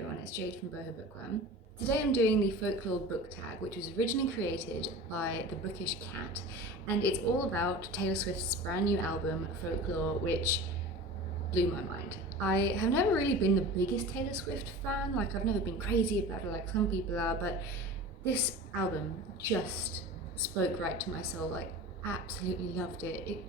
everyone, it's Jade from Boho Bookworm. Today I'm doing the Folklore Book Tag, which was originally created by the Bookish Cat, and it's all about Taylor Swift's brand new album, Folklore, which blew my mind. I have never really been the biggest Taylor Swift fan, like I've never been crazy about her like some people are, but this album just spoke right to my soul. Like, absolutely loved it.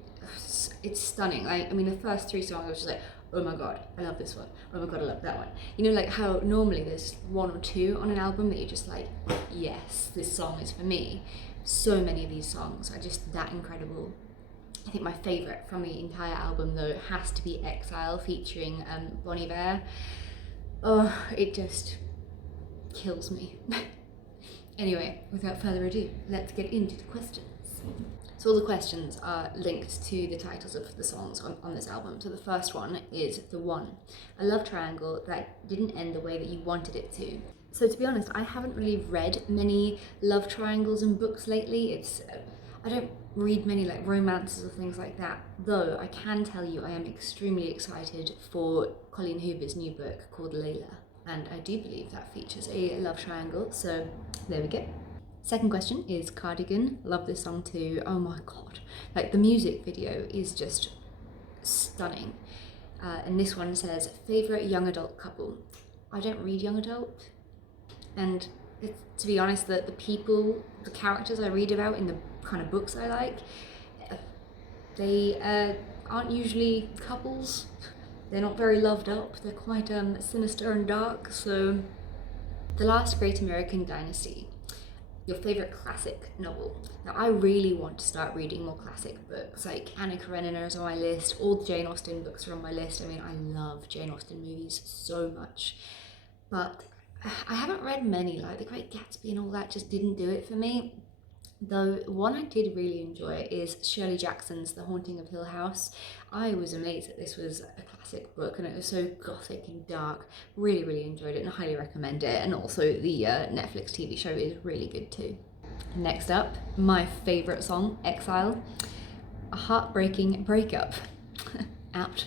It's stunning. Like, I mean, the first 3 songs I was just like, oh my god, I love this one. Oh my god, I love that one. You know, like how normally there's 1 or 2 on an album that you're just like, yes, this song is for me. So many of these songs are just that incredible. I think my favourite from the entire album though has to be Exile featuring Bon Iver. Oh, it just kills me. Anyway, without further ado, let's get into the questions. So all the questions are linked to the titles of the songs on this album. So the first one is The One, a love triangle that didn't end the way that you wanted it to. So to be honest, I haven't really read many love triangles in books lately. I don't read many like romances or things like that, though I can tell you I am extremely excited for Colleen Hoover's new book called Layla, and I do believe that features a love triangle, so there we go. Second question is Cardigan. Love this song too. Oh my god, like the music video is just stunning. And this one says favourite young adult couple. I don't read young adult, and to be honest, the characters I read about in the kind of books I like, they aren't usually couples. They're not very loved up. They're quite sinister and dark. So, The Last Great American Dynasty. Your favourite classic novel. Now, I really want to start reading more classic books. Like Anna Karenina is on my list. All the Jane Austen books are on my list. I mean, I love Jane Austen movies so much, but I haven't read many. Like The Great Gatsby and all that just didn't do it for me. Though one I did really enjoy is Shirley Jackson's The Haunting of Hill House. I was amazed that this was a classic book and it was so gothic and dark. Really, really enjoyed it and highly recommend it. And also the Netflix TV show is really good too. Next up, my favourite song, Exile. A heartbreaking breakup. Out.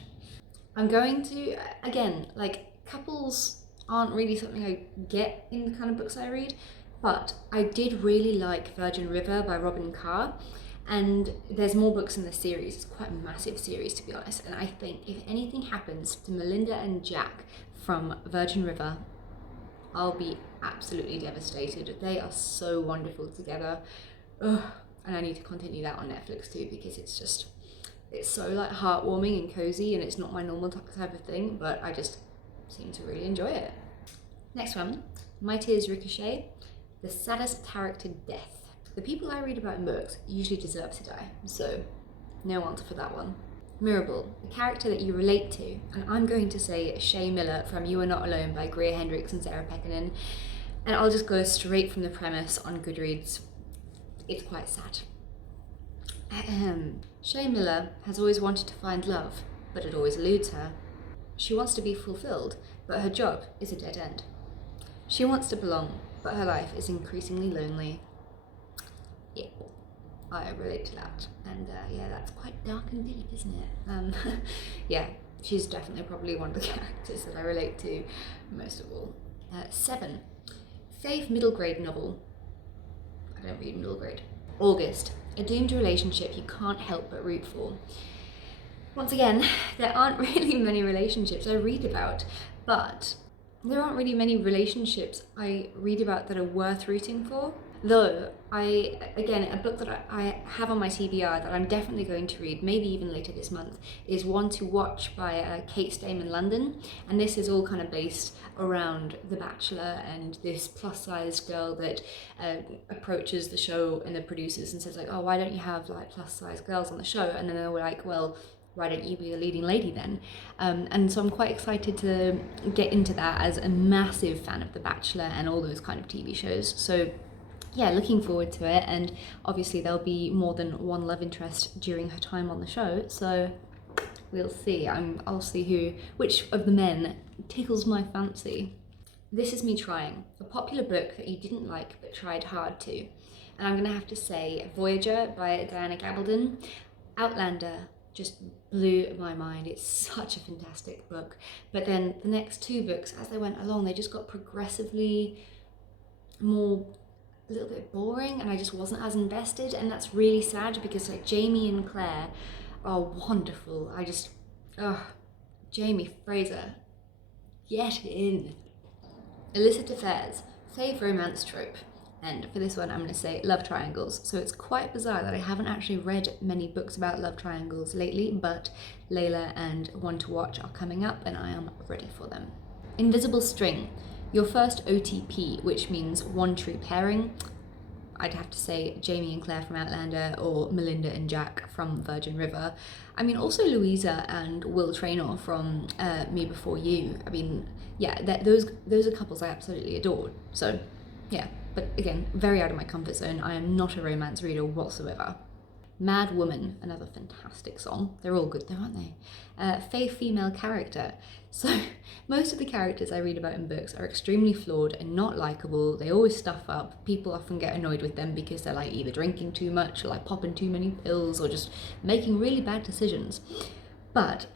I'm going to, again, like couples aren't really something I get in the kind of books I read, but I did really like Virgin River by Robin Carr, and there's more books in the series. It's quite a massive series, to be honest, and I think if anything happens to Melinda and Jack from Virgin River, I'll be absolutely devastated. They are so wonderful together. Ugh. And I need to continue that on Netflix too, because it's so like heartwarming and cozy, and it's not my normal type of thing, but I just seem to really enjoy it. Next one, My Tears Ricochet. The saddest character death. The people I read about in books usually deserve to die, so no answer for that one. Mirabel, a character that you relate to, and I'm going to say Shay Miller from You Are Not Alone by Greer Hendricks and Sarah Pekkanen, and I'll just go straight from the premise on Goodreads. It's quite sad. Shay Miller has always wanted to find love, but it always eludes her. She wants to be fulfilled, but her job is a dead end. She wants to belong, but her life is increasingly lonely. Yeah, I relate to that. And yeah, that's quite dark and deep, isn't it? Yeah, she's definitely probably one of the characters that I relate to most of all. 7. Fave middle grade novel. I don't read middle grade. August. A doomed relationship you can't help but root for. Once again, there aren't really many relationships I read about, but there aren't really many relationships I read about that are worth rooting for. Though, a book that I have on my TBR that I'm definitely going to read, maybe even later this month, is One to Watch by Kate Stayman London. And this is all kind of based around The Bachelor and this plus-sized girl that approaches the show and the producers and says like, oh, why don't you have like plus-sized girls on the show? And then they were like, well, why don't you be a leading lady then? And so I'm quite excited to get into that as a massive fan of The Bachelor and all those kind of TV shows. So yeah, looking forward to it, and obviously there'll be more than one love interest during her time on the show, so we'll see. I'll see which of the men tickles my fancy. This Is Me Trying, a popular book that you didn't like but tried hard to. And I'm gonna have to say Voyager by Diana Gabaldon, Outlander just blew my mind. It's such a fantastic book. But then the next two books, as they went along, they just got progressively more, a little bit boring, and I just wasn't as invested, and that's really sad because like Jamie and Claire are wonderful. I just, Jamie Fraser, get in. Illicit affairs, fave romance trope. And for this one, I'm going to say love triangles. So it's quite bizarre that I haven't actually read many books about love triangles lately, but Layla and One to Watch are coming up and I am ready for them. Invisible string, your first OTP, which means one true pairing. I'd have to say Jamie and Claire from Outlander or Melinda and Jack from Virgin River. I mean, also Louisa and Will Traynor from Me Before You. I mean, yeah, those are couples I absolutely adored. So, yeah. But again, very out of my comfort zone. I am not a romance reader whatsoever. Mad Woman, another fantastic song. They're all good though, aren't they? Fave female character. So most of the characters I read about in books are extremely flawed and not likable. They always stuff up. People often get annoyed with them because they're like either drinking too much or like popping too many pills or just making really bad decisions. But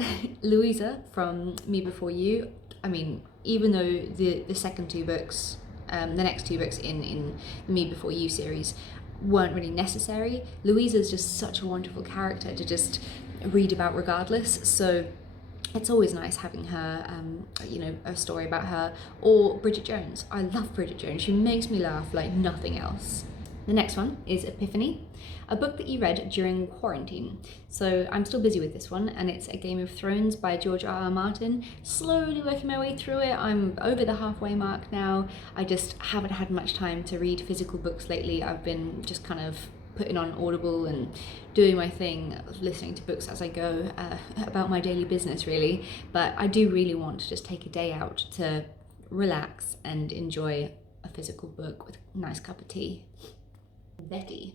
Louisa from Me Before You, I mean, even though the second two books, the next two books in the Me Before You series weren't really necessary, Louisa's just such a wonderful character to just read about regardless. So it's always nice having her, a story about her. Or Bridget Jones. I love Bridget Jones. She makes me laugh like nothing else. The next one is Epiphany, a book that you read during quarantine. So I'm still busy with this one, and it's A Game of Thrones by George R.R. Martin. Slowly working my way through it. I'm over the halfway mark now. I just haven't had much time to read physical books lately. I've been just kind of putting on Audible and doing my thing, listening to books as I go, about my daily business really. But I do really want to just take a day out to relax and enjoy a physical book with a nice cup of tea. Betty,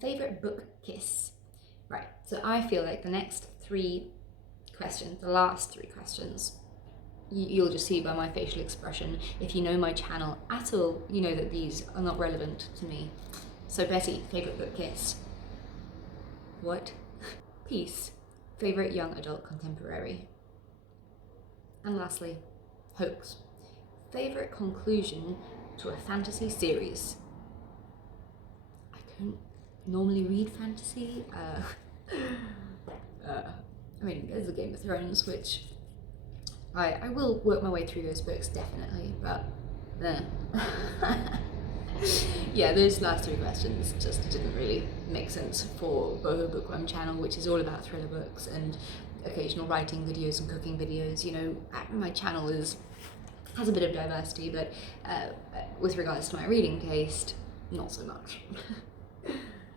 favorite book kiss. Right, so I feel like the next three questions, the last three questions, you'll just see by my facial expression. If you know my channel at all, you know that these are not relevant to me. So Betty, favorite book kiss. What? Peace, favorite young adult contemporary. And lastly, hoax, favorite conclusion to a fantasy series. I don't normally read fantasy. I mean, there's a Game of Thrones, which I will work my way through those books definitely, but yeah, those last three questions just didn't really make sense for Boho Bookworm channel, which is all about thriller books and occasional writing videos and cooking videos. You know, my channel has a bit of diversity, but with regards to my reading taste, not so much.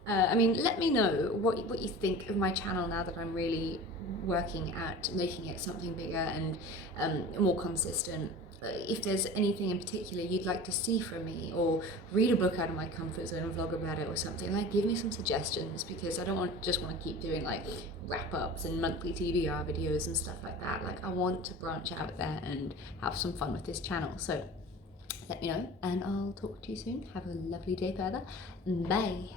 I mean, let me know what you think of my channel now that I'm really working at making it something bigger and more consistent. If there's anything in particular you'd like to see from me, or read a book out of my comfort zone and vlog about it or something, like give me some suggestions, because I don't just want to keep doing like wrap-ups and monthly TBR videos and stuff like that. Like, I want to branch out there and have some fun with this channel. So let me know and I'll talk to you soon. Have a lovely day further. Bye.